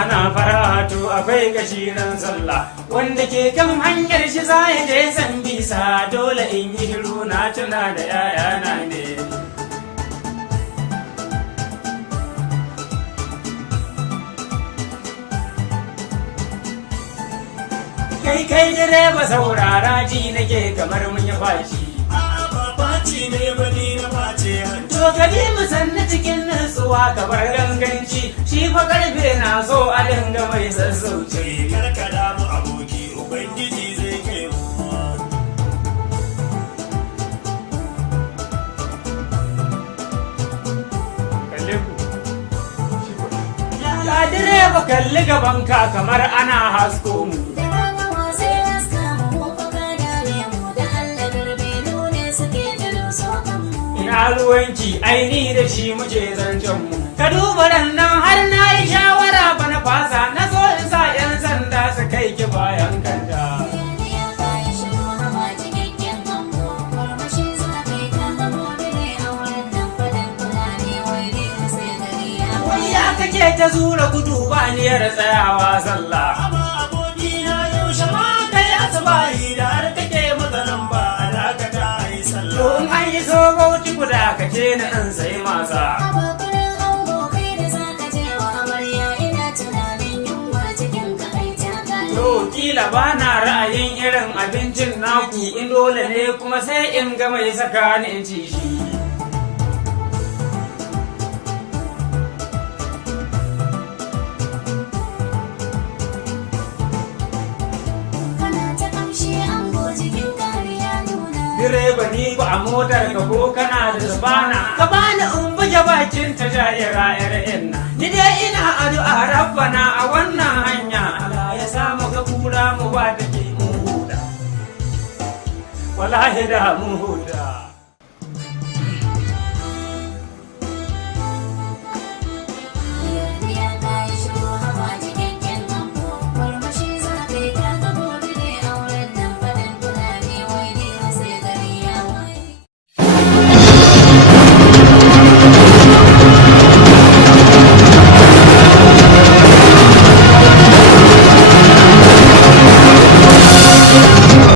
ana faratu akwai kashiran sallah wanda ke kan hanyar shi za ya je san bisa dole in yi shiru na tuna da yayana ne kai direba saurara ji nake kamar mun yi faci Baci ne bani na face to gabi mu sanna cikin nutsuwa kamar ganganci shi fa karfe na so a dinga mai sassauci karkada mu aboki ubangiji zai kai mu kalle ku ya direba kalli gaban ka kamar ana hasko mu ina ruwanki aini da shi muke zancen mu ka duba nan har na yi shawara ba na fasa na so in sa yan sanda su kai ki bayan kanta wai ya kake ta zura gudu ba niyar tsayawa sallah amma aboki na yaushe ma kai asbahi da har kake matsalan ba dakata ai to sallah in an yi sogauci guda ka ce na in sai masa to kila ba na ra'ayin irin abincin naku in dole ne kuma sai in ga mai saka ni in ci shi direba ni ba a motar ka ko kana da sabana ka bani in buge bakin ta jayira irin ni dai ina addu'a rabbana a wannan hanya Allah ya samu ga kura mu ba take mu huda wallahi da mu huda